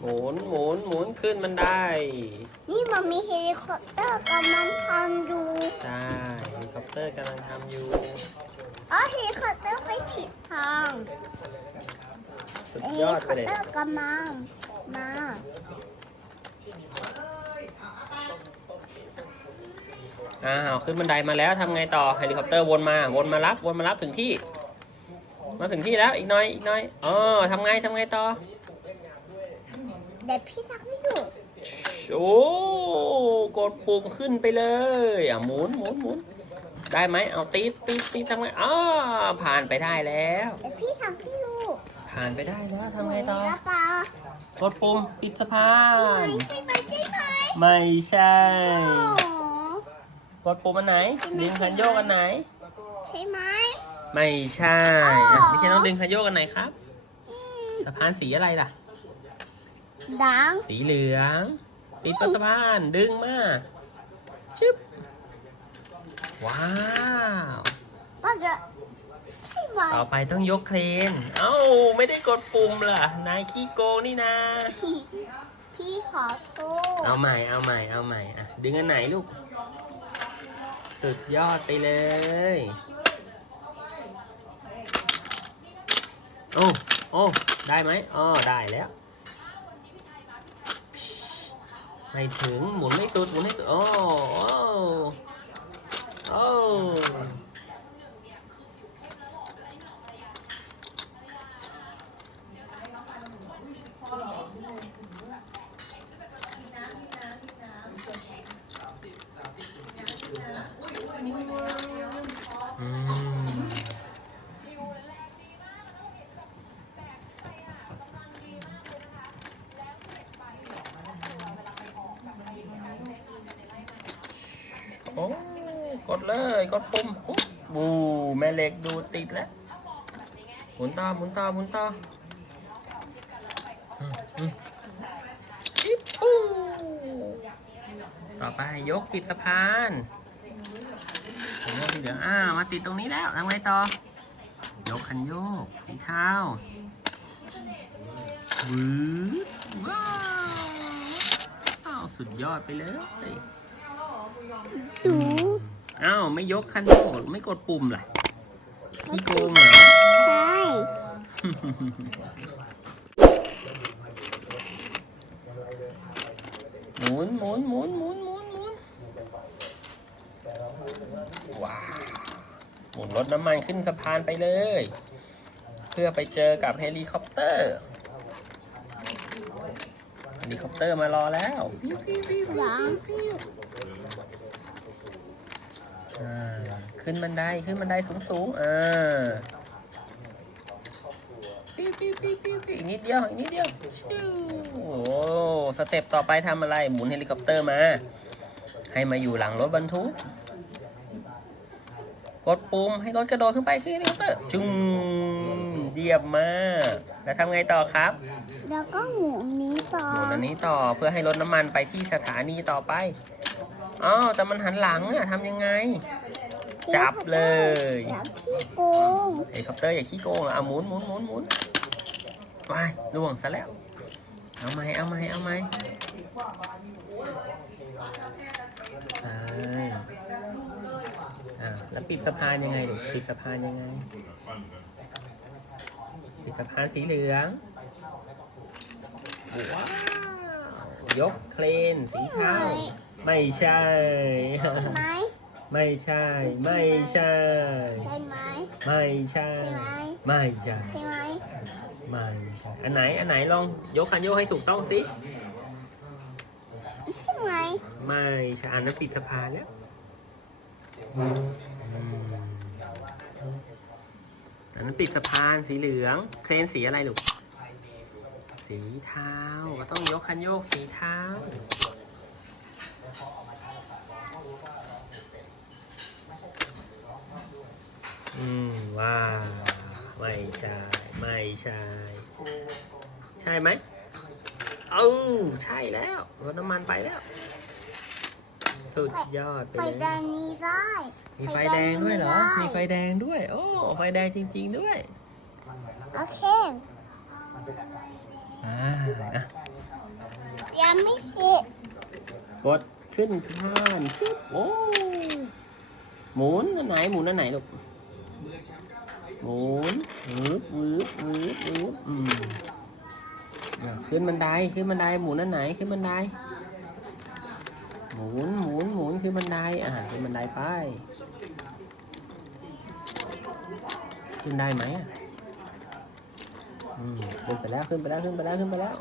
หมุนหมุนหมุนขึ้นบันไดนี่มันมีเฮลิคอปเตอร์กำลังทำอยู่ใช่เฮลิคอปเตอร์กำลังทำอยู่ อ๋อเฮลิคอปเตอร์ไปผิดทางสุดเฮยลิอคดอไปปเลยเตอร์กำลังมาอ้าวขึ้นบันไดมาแล้วทำไงต่อเฮลิคอปเตอร์วนมาวนมารับวนมารับถึงที่ มาถึงที่แล้วอีกหน้อยอีกหน้อยอ๋อทำไงทำไงต่อ เดี๋ยวพี่ทำให้ดูโอ้กดปุ่มขึ้นไปเลยอะหมุนหมุนหมุนได้ไหมเอาตีดตีดตีดทำไงอ๋อผ่านไปได้แล้วเดี๋ยวพี่ทำให้ดูผ่านไปได้แล้วหทำนูไงมีต่อกระเป๋ากดปุ่มปิดสะพาใช่นใช่ไหมใช่ไหมไม่ใช่โอ้กดปุ่มอันไหน ดึงคันโยกอันไหนใช่ไหมไม่ใช่อ๋ออะไม่ใช่ต้องดึงคันโยกอันไหนครับอืมสะพานสีอะไรล่ะ ดังสีเหลือง ปิดประสะพานดึงมาชึบว้าวก็จะใช่ไหมต่อไปต้องยกเครน เอ้า ไม่ได้กดปุ่มล่ะ นายขี้โกงนี่นะพี่ขอโทษเอาใหม่ เอาใหม่ เอาใหม่ อะ ดึงอันไหนลูก สุดยอดไปเลย โอ้ โอ้ ได้ไหมอ๋อ ได้แล้ว ไม่ถึงหมุนไม่สุดหมุนไม่สุดโอ้โอ้โอ้ โอ้กดเลยกดปุ่มปุ๊บบูแม่เหล็กดูติดแล้วหมุนต่อหมุนต่อหมุนต่ออืมอืมจิ๊บปูต่อไปยกปิดสะพานผมโยกสีเหลืออ้าวมาติดตรงนี้แล้วทำไงต่อยกคันโยกสีเท้าวือว้าวอ้าว สุดยอดไปเลย ดูอ้าวไม่ยกคันโยกไม่กดปุ่มล่ะนี่โกงเหรอใช่หมุนหมุนหมุนหมุนหมุนหมุนว้าวหมุนรถน้ำมันขึ้นสะพานไปเลย เพื่อไปเจอกับเฮลิคอปเตอร์เฮลิคอปเตอร์มารอแล้วฟิวฟิวฟิวฟิวฟิว อ่าขึ้นบันไดขึ้นบันไดสูงสูงๆอ่าปิ้วปิ้วปิ้วปิ้วปิ้วอีกนิดเดียวอีกนิดเดียวชิวโอ้สเต็ปต่อไปทำอะไรหมุนเฮลิคอปเตอร์มา ให้มาอยู่หลังรถบรรทุก กดปุ่มให้รถกระโดดขึ้นไปขึ้นเฮลิคอปเตอร์จุ้งเยียบมาก แล้วทำไงต่อครับ แล้วก็หมุนนี้ต่อหมุนอันนี้ต่อเพื่อให้รถน้ำมันไปที่สถานีต่อไป อ้าวแต่มันหันหลังอะทำยังไง จับเลย อย่าขี้โกงเฮลิคอปเตอร์อย่าขี้โกงอะเอาหมุนหมุนหมุนหมุนวายล่วงซะแล้ว เอาไหมเอาไหมเอาไหมใช่อ่าแล้วปิดสะพานยังไงลูกปิดสะพานยังไง ปิดสะพานสีเหลืองว้าวยกเครนสีเทา ไม่ใช่ ใช่ไหมไม่ใช่ ไม่ใช่ ใช่ไหมไม่ใช่ใช่ไหมไม่ใช่ ใช่ไหมไม่ใช่ อันไหน อันไหนลองยกคันโยกให้ถูกต้องสิ ใช่ไหมไม่ใช่อันนั้นปิดสะพานแล้วอันนั้นปิดสะพานสีเหลือง เครนสีอะไรลูก สีเทาก็ต้องยกคันโยกสีเทา อืมว้าวไม่ใช่ไม่ใช่ใช่ไหมเอ้าใช่แล้วรถน้ำมันไปแล้ว สุดยอดไปไฟเลยแดงนี้ได้ มีไฟแดงด้วยเหรอ มีไฟไฟแดงนี้แดงด้วย โอ้ไฟแดงจริง ๆ ด้วยได้โอเคอ่าอะยังไม่เสร็จกด ขึ้นคานชึบโอ้หมุนอันไหนหมุนอันไหนลูกหมุนวืบวืบวืบวืบอืมขึ้นบันไดขึ้นบันไดหมุนอันไหนขึ้นบันไดหมุนหมุนหมุนขึ้นบันไดอะขึ้นบันไดไปขึ้นได้ไหมอืมขึ้นไปแล้วขึ้นไปแล้วขึ้นไปแล้วขึ้นไปแล้ว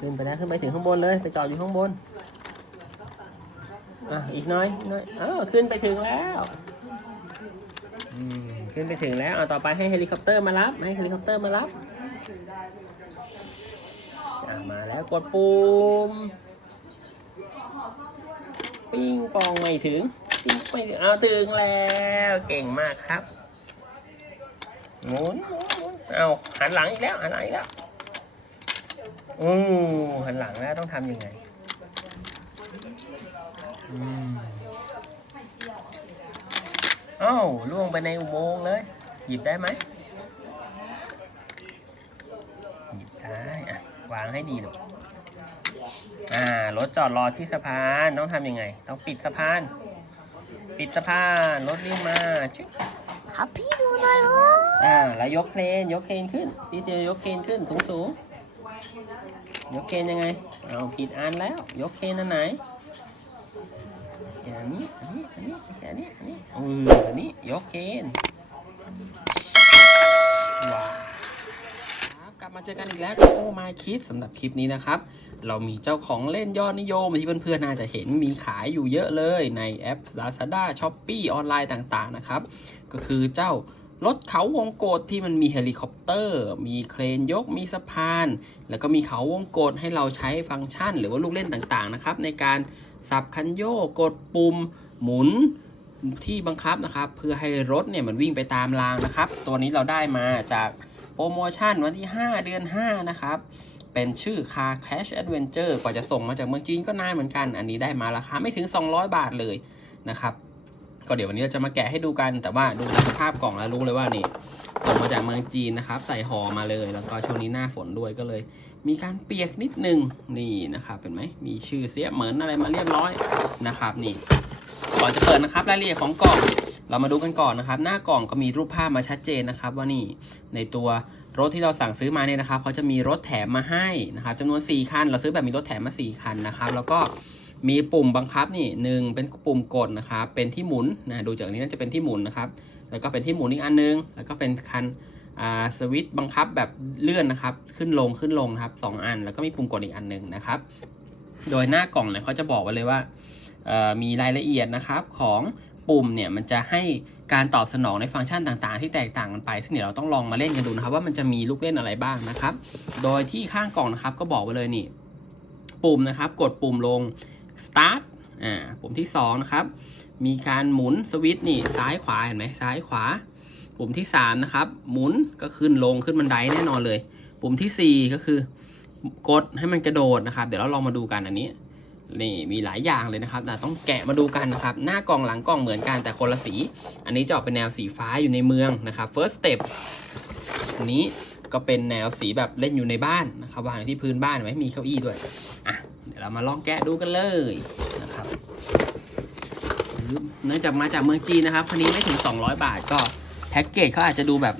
ขึ้นไปแล้วขึ้นไปถึงข้างบนเลย ไปจอดอยู่ข้างบน อะอีกหน้อยอีกหน้อยเออขึ้นไปถึงแล้วอืมขึ้นไปถึงแล้วเอาต่อไปให้เฮลิคอปเตอร์มารับ ให้เฮลิคอปเตอร์มารับอะมาแล้วกดปุ่มปิ้งปองไม่ถึงปิ้งไม่ถึงเอาถึงแล้วเก่งมากครับหมุนหมุนหมุนเอาหันหลังอีกแล้วหันหลังอีกแล้วอือหันหลังแล้วต้องทำยังไง อืมเอ้าล่วงไปในอุโมงค์เลย หยิบได้ไหม หยิบได้อะวางให้ดีลูกอ่ารถจอดรอที่สะพานต้องทำยังไง ต้องปิดสะพาน ปิดสะพานรถวิ่งมาชึบครับพี่ดูหน่อยว่าอ่าแล้วยกเครนยกเครนขึ้นพี่เดียวยกเครนขึ้นสูงสูงๆยกเครนยังไงเอาผิดอันแล้ว ยกเครนอันไหน อันนี้อันนี้อันนี้อันนี้อันนี้เอออันนี้ยกเคนว้าวครับกลับมาเจอกันอีกแล้วกับโอ้มาคิดสำหรับคลิปนี้นะครับ เรามีเจ้าของเล่นยอดนิยมที่เพื่อนๆน่าจะเห็นมีขายอยู่เยอะเลยในแอป Lazada Shopee ออนไลน์ต่างๆนะครับ ก็คือเจ้ารถเขาวงโกตที่มันมีเฮลิคอปเตอร์ มีเครนยก มีสะพาน แล้วก็มีเขาวงโกตให้เราใช้ฟังก์ชัน หรือว่าลูกเล่นต่างๆนะครับในการ สับคันโยกกดปุ่มหมุนที่บังคับนะครับ เพื่อให้รถเนี่ยมันวิ่งไปตามรางนะครับ ตัวนี้เราได้มาจากโปรโมชั่นวันที่ 5 เดือน 5 นะครับ เป็นชื่อ Car Cash Adventure กว่าจะส่งมาจากเมืองจีนก็นานเหมือนกัน อันนี้ได้มาราคาไม่ถึง 200 บาทเลยนะครับ ก็เดี๋ยววันนี้เราจะมาแกะให้ดูกัน แต่ว่าดูจากสภาพกล่องแล้วรู้เลยว่านี่ส่งมาจากเมืองจีนนะครับ ใส่ห่อมาเลย แล้วก็ช่วงนี้หน้าฝนด้วยก็เลย มีการเปียกนิดนึงนี่นะครับเห็นไหมมีชื่อเสียเหมือนอะไรมาเรียบร้อยนะครับนี่ก่อนจะเปิดนะครับรายละเอียดของกล่องเรามาดูกันก่อนนะครับ หน้ากล่องก็มีรูปภาพมาชัดเจนนะครับ ว่านี่ในตัวรถที่เราสั่งซื้อมาเนี่ยนะครับเขาจะมีรถแถมมาให้นะครับจำนวน 4 คัน เราซื้อแบบมีรถแถมมา 4 คันนะครับ แล้วก็ มีปุ่มบังคับนี่หนึ่งเป็นปุ่มกดนะครับ เป็นที่หมุนนะดูจากนี้น่าจะเป็นที่หมุนนะครับ แล้วก็เป็นที่หมุนอีกอันนึง แล้วก็เป็นคันสวิตช์บังคับแบบเลื่อนนะครับ ขึ้นลงขึ้นลงครับสองอัน แล้วก็มีปุ่มกดอีกอันหนึ่งนะครับ โดยหน้ากล่องเนี่ยเขาจะบอกไว้เลยว่ามีรายละเอียดนะครับของปุ่มเนี่ยมันจะให้การตอบสนองในฟังก์ชันต่างๆ ที่แตกต่างกันไปซึ่งเดี๋ยวเราต้องลองมาเล่นกันดูนะครับ ว่ามันจะมีลูกเล่นอะไรบ้างนะครับ โดยที่ข้างกล่องนะครับก็บอกไว้เลยนี่ ปุ่มนะครับ กดปุ่มลง start อ่าปุ่มที่สองนะครับ มีการหมุนสวิตช์นี่ซ้ายขวาเห็นไหมซ้ายขวา ปุ่มที่ 3 นะครับ หมุนก็ขึ้นลงขึ้นบันไดแน่นอนเลย ปุ่มทีสี่ 4 ก็คือกดให้มันกระโดดนะครับ เดี๋ยวเราลองมาดูกันอันนี้นี่มีหลายอย่างเลยนะครับแต่ต้องแกะมาดูกันนะครับ หน้ากล่องหลังกล่องเหมือนกันแต่คนละสี อันนี้จะออกเป็นแนวสีฟ้าอยู่ในเมืองนะครับ first step อันนี้ก็เป็นแนวสีแบบเล่นอยู่ในบ้านนะครับวางอยู่ที่พื้นบ้านไว้มีเก้าอี้ด้วยอะ เรามาลองแกะดูกันเลยนะครับเนื่องจากมาจากเมืองจีนนะครับคันนี้ไม่ถึง 200 บาทก็แพ็กเกจเขาอาจจะดูแบบ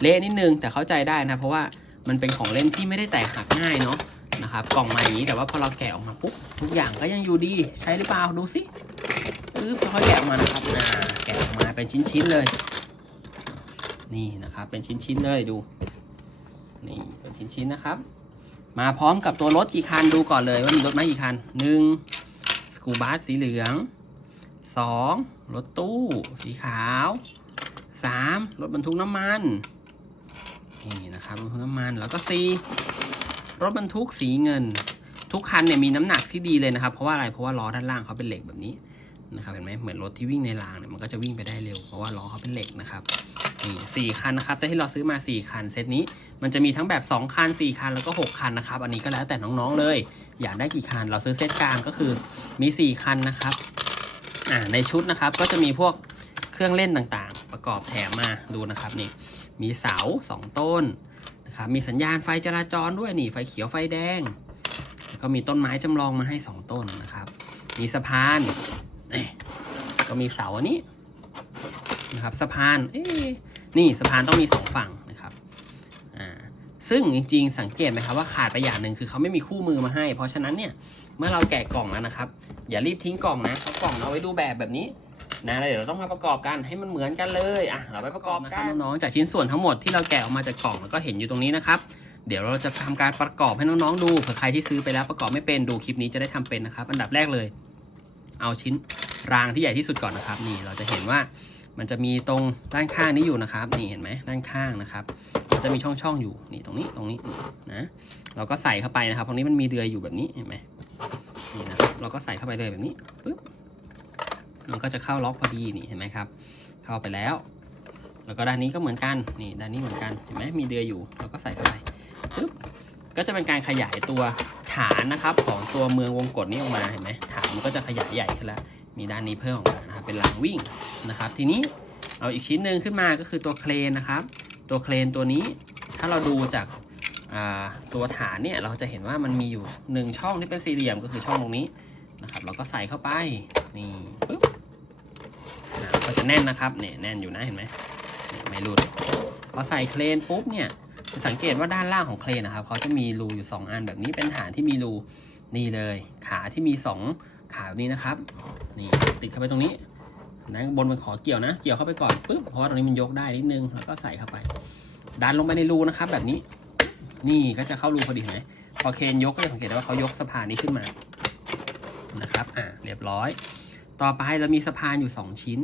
เละนิดนึง แต่เข้าใจได้นะ เพราะว่ามันเป็นของเล่นที่ไม่ได้แตกหักง่ายเนาะนะครับกล่องมาอย่างนี้แต่ว่าพอเราแกะออกมาปุ๊บทุกอย่างก็ยังอยู่ดีใช้หรือเปล่าดูสิปึ๊บค่อยแกะออกมานะครับอ่าแกะออกมาเป็นชิ้นๆเลย นี่นะครับเป็นชิ้นๆเลยดูนี่เป็นชิ้นๆนะครับ มาพร้อมกับตัวรถกี่คันดูก่อนเลยว่ามีรถไหมกี่คันหนึ่งสกูบัสสีเหลืองสองรถตู้ สีขาวสามรถบรรทุกน้ำมันนี่นะครับรถบรรทุกน้ำมันแล้วก็สี่รถบรรทุกสีเงิน ทุกคันเนี่ยมีน้ำหนักที่ดีเลยนะครับ เพราะว่าอะไรเพราะว่าล้อด้านล่างเขาเป็นเหล็กแบบนี้นะครับเห็นไหมเหมือนรถที่วิ่งในรางเนี่ยมันก็จะวิ่งไปได้เร็วเพราะว่าล้อเขาเป็นเหล็กนะครับนี่สี่คันนะครับเซตที่เราซื้อมาสี่คันเซตนี้ มันจะมีทั้งแบบ 2 คัน 4 คัน แล้วก็ 6 คันนะครับ อันนี้ก็แล้วแต่น้องๆเลย อยากได้กี่คัน เราซื้อเซตกลางก็คือมี 4 คันนะครับ อ่า ในชุดนะครับ ก็จะมีพวกเครื่องเล่นต่างๆ ประกอบแถมมาดูนะครับนี่ มีเสา 2 ต้นนะครับ มีสัญญาณไฟจราจรด้วยนี่ ไฟเขียวไฟแดง แล้วก็มีต้นไม้จำลองมาให้สองต้นนะครับ มีสะพานก็มีเสาอันนี้นะครับ สะพาน เอ๊นี่สะพานต้องมีสองฝั่ง ซึ่งจริงๆ สังเกตไหมครับว่าขาดไปอย่างหนึ่งคือเขาไม่มีคู่มือมาให้ เพราะฉะนั้นเนี่ยเมื่อเราแกะกล่องแล้วนะครับ อย่ารีบทิ้งกล่องนะเพรากล่องเอาไว้ดูแบบแบบนี้นะเดี๋ยวเราต้องมาประกอบกันให้มันเหมือนกันเลยอะเราไปประกอบกันน้องๆจากชิ้นส่วนทั้งหมดที่เราแกะออกมาจากกล่องแล้วก็เห็นอยู่ตรงนี้นะครับเดี๋ยวเราจะทำการประกอบให้น้องๆดูเผื่อใครที่ซื้อไปแล้วประกอบไม่เป็นดูคลิปนี้จะได้ทำเป็นนะครับ อันดับแรกเลย เอาชิ้นรางที่ใหญ่ที่สุดก่อนนะครับ นี่เราจะเห็นว่า มันจะมีตรงด้านข้างนี้อยู่นะครับ นี่เห็นไหมด้านข้างนะครับมันจะมีช่องๆองอยู่นี่ตรงนี้ตรงนี้นี่นะเราก็ใส่เข้าไปนะครับ ตรงนี้มันมีเดือยอยู่แบบนี้เห็นไหมนี่นะครับเราก็ใส่เข้าไปเลยแบบนี้ปึ๊บมันก็จะเข้าล็อกพอดีนี่เห็นไหมครับ เข้าไปแล้ว แล้วก็ด้านนี้ก็เหมือนกันนี่ด้านนี้เหมือนกันเห็นไหมมีเดือยอยู่เราก็ใส่เข้าไปปึ๊บก็จะเป็นการขยายตัวฐานนะครับ ของตัวเมืองวงกฏนี้ออกมาเห็นไหมฐานมันก็จะขยายใหญ่ขึ้นแล้ว มีด้านนี้เพิ่มออกมานะครับเป็นรางวิ่งนะครับ ทีนี้เอาอีกชิ้นหนึ่งขึ้นมาก็คือตัวเครนนะครับ ตัวเครนตัวนี้ถ้าเราดูจากาตัวฐานเนี่ยเราจะเห็นว่ามันมีอยู่หนึ่งช่องที่เป็นสี่เหลี่ยมก็คือช่องตรงนี้นะครับ เราก็ใส่เข้าไปนี่ปึ๊บก็จะแน่นนะครับเนี่ยแน่นอยู่นะเห็นไหมไม่หลุดพอใส่เครนปุ๊บเนี่ยจะสังเกตว่าด้านล่างของเครนนะครับเขาจะมีรูอยู่ 2 อันแบบนี้เป็นฐานที่มีรูนี่เลย ขาที่มี 2 ขาแบบนี้นะครับ นี่ติดเข้าไปตรงนี้นะบนมันขอเกี่ยวนะ เกี่ยวเข้าไปก่อนปึ๊บเพราะว่าตรงนี้มันยกได้นิดนึงแล้วก็ใส่เข้าไป ดันลงไปในรูนะครับ แบบนี้ นี่ก็จะเข้ารูพอดีไหมพอเคนยกก็จะสังเกตได้ว่าเขายกสะพานนี้ขึ้นมานะครับอ่าเรียบร้อย ต่อไปเรามีสะพานอยู่ 2 ชิ้น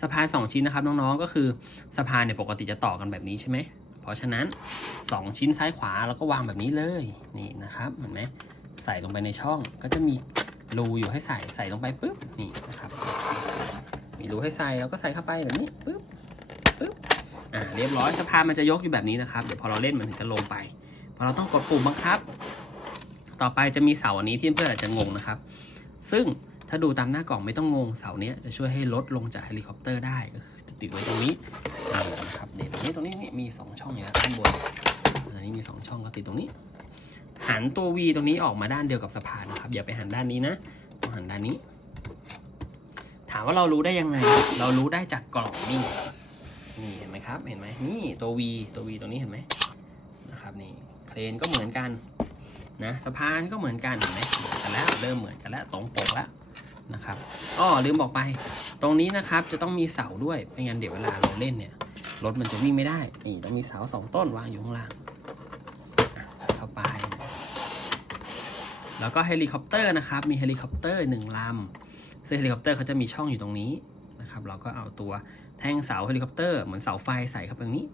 สะพาน 2 ชิ้นนะครับน้องๆก็คือสะพานเนี่ยปกติจะต่อกันแบบนี้ใช่ไหมเพราะฉะนั้น 2 ชิ้นซ้ายขวาเราก็วางแบบนี้เลยนี่นะครับเห็นไหมใส่ลงไปในช่องก็จะมี รูอยู่ให้ใส่ใส่ลงไปปุ๊บนี่นะครับ มีรูให้ใส่เราก็ใส่เข้าไปแบบนี้ปุ๊บปุ๊บอ่าเรียบร้อยสะพานมันจะยกอยู่แบบนี้นะครับเดี๋ยวพอเราเล่นมันถึงจะลงไปพอเราต้องกดปุ่มบังคับ ต่อไปจะมีเสาอันนี้ที่เพื่อนอาจจะงงนะครับ ซึ่งถ้าดูตามหน้ากล่องไม่ต้องงงเสาเนี้ยจะช่วยให้รถลงจากเฮลิคอปเตอร์ได้ก็คือจะติดไว้ตรงนี้นะครับเนี่ยตรงนี้ตรงนี้มีสองช่องอย่างนี้ด้านบนอันนี้มีสองช่องก็ติดตรงนี้ หันตัว V ตรงนี้ออกมาด้านเดียวกับสะพานนะครับ อย่าไปหันด้านนี้นะต้องหันด้านนี้ ถามว่าเรารู้ได้ยังไง เรารู้ได้จากกล่องนี่นี่เห็นไหมครับ เห็นไหมนี่ตัว V ตัว V ตรงนี้เห็นไหมนะครับนี่เครนก็เหมือนกันนะสะพานก็เหมือนกันเห็นไหมกันแล้วเริ่มเหมือนกันแล้วตรงปกแล้วนะครับอ้อลืมบอกไป ตรงนี้นะครับจะต้องมีเสาด้วยไม่งั้นเดี๋ยวเวลาเราเล่นเนี่ยรถมันจะวิ่งไม่ได้นี่ต้องมีเสาสองต้นวางอยู่ข้างล่างอะใส่เข้าไป แล้วก็เฮลิคอปเตอร์นะครับ มีเฮลิคอปเตอร์หนึ่งลำซึ่งเฮลิคอปเตอร์เขาจะมีช่องอยู่ตรงนี้นะครับ เราก็เอาตัวแท่งเสาเฮลิคอปเตอร์เหมือนเสาไฟใส่เข้าไปตรงนี้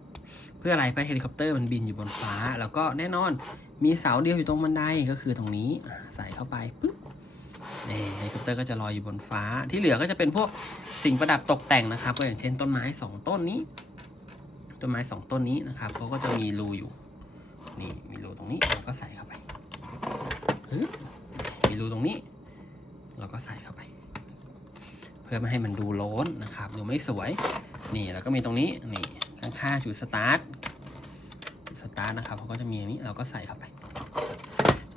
เพื่ออะไรเพื่อเฮลิคอปเตอร์มันบินอยู่บนฟ้า แล้วก็แน่นอนมีเสาเดียวอยู่ตรงบันไดก็คือตรงนี้ใส่เข้าไปปึ๊บนี่เฮลิคอปเตอร์ก็จะลอยอยู่บนฟ้า ที่เหลือก็จะเป็นพวกสิ่งประดับตกแต่งนะครับ ก็อย่างเช่นต้นไม้สองต้นนี้ ต้นไม้สองต้นนี้นะครับเขาก็จะมีรูอยู่ นี่มีรูตรงนี้เราก็ใส่เข้าไป มีรูตรงนี้ เราก็ใส่เข้าไป เพื่อไม่ให้มันดูโล้นนะครับ ดูไม่สวย นี่แล้วก็มีตรงนี้ นี่ข้างๆจุดสตาร์ทจุดสตาร์ทนะครับเขาก็จะมีอย่างนี้ เราก็ใส่เข้าไป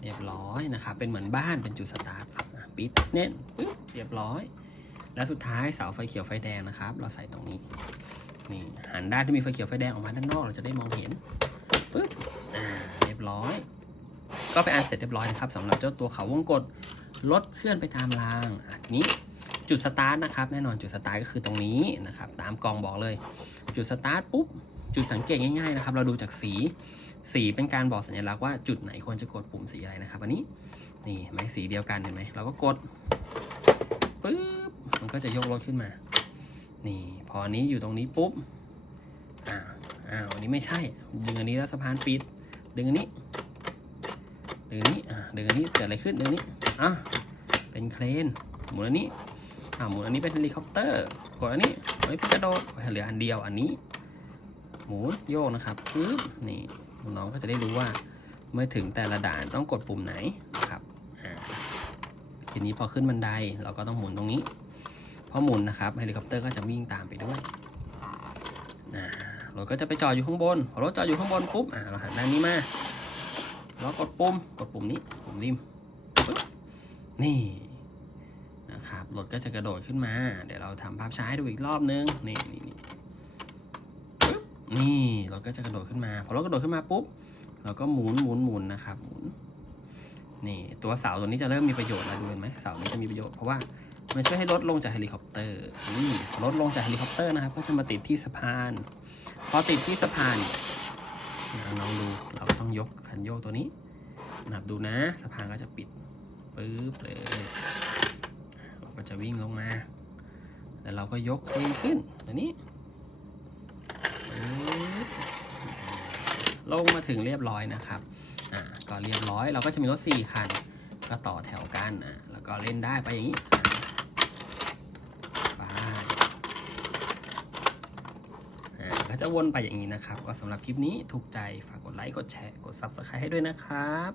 เรียบร้อยนะครับ เป็นเหมือนบ้าน เป็นจุดสตาร์ทปิดเน้นปึ๊บเรียบร้อย และสุดท้ายเสาไฟเขียวไฟแดงนะครับ เราใส่ตรงนี้นี่หันด้านที่มีไฟเขียวไฟแดงออกมาด้านนอกเราจะได้มองเห็นปึ๊บอ่าเรียบร้อย ก็ไปนอันเสร็จเรียบร้อยนะครับสำหรับเจ้าตัวเขาวงกดรถเคลื่อนไปตามรางอะทีนี้จุดสตาร์ทนะครับแน่นอนจุดสตาร์ทก็คือตรงนี้นะครับตามกองบอกเลย จุดสตาร์ทปุ๊บจุดสังเกตง่ายๆนะครับเราดูจากสีสีเป็นการบอกสัญลักษณ์ว่าจุดไหนควรจะกดปุ่มสีอะไรนะครับ อันนี้นี่ไหมสีเดียวกันเห็นไหมเราก็กดปึ๊บมันก็จะยกรถขึ้นมา นี่พออันนี้อยู่ตรงนี้ปุ๊บอ้าวอ้าวอันนี้ไม่ใช่ดึงอันนี้แล้วสะพานปิดดึงอันนี้ เดึงอันนี้อ่าดึงอันนี้เกิดอะไรขึ้นเดึงอันนี้อะเป็นเครนหมุนอันนี้อ่าหมุนอันนี้เป็นเฮลิคอปเตอร์กดอันนี้ไว้เป็นกระโดดเหลืออันเดียวอันนี้ หมุนโยกนะครับปึ๊บนี่น้องๆก็จะได้รู้ว่าเมื่อถึงแต่ละด่านต้องกดปุ่มไหนครับอ่าทีนี้พอขึ้นบันไดเราก็ต้องหมุนตรงนี้พอหมุนนะครับเฮลิคอปเตอร์ก็จะวิ่งตามไปด้วยอ่ารถก็จะไปจอดอยู่ข้างบนพอรถจอดอยู่ข้างบนปุ๊บอ่าเราหันด้านนี้มา เรากดปุ่มกดปุ่มนี้ปุ่มริมนี่นะครับรถก็จะกระโดดขึ้นมา เดี๋ยวเราทำภาพช้าให้ดูอีกรอบนึงนี่นี่นี่นี่รถก็จะกระโดดขึ้นมาพอรถกระโดดขึ้นมาปุ๊บเราก็หมุนหมุนหมุนนะครับหมุนนี่ตัวเสาตัวนี้จะเริ่มมีประโยชน์แล้วดูเห็นไหมเสานี้จะมีประโยชน์เพราะว่ามันช่วยให้รถลงจากเฮลิคอปเตอร์นี่รถลงจากเฮลิคอปเตอร์นะครับ ก็จะมาติดที่สะพาน พอติดที่สะพานเนี่ยน้องดูเราต้องยกคันโยกตัวนี้นะครับดูนะสะพานก็จะปิดปึ๊บเลยเราก็จะวิ่งลงมาแล้วเราก็ยกเองขึ้นตัวนี้ปึ๊บลงมาถึงเรียบร้อยนะครับอ่าก็เรียบร้อยเราก็จะมีรถ4คันก็ต่อแถวกันอะแล้วก็เล่นได้ไปอย่างนี้ไปอ่า ก็จะวนไปอย่างนี้นะครับ ก็สำหรับคลิปนี้ถูกใจฝากกดไลค์กดแชร์กด Subscribe ให้ด้วยนะครับ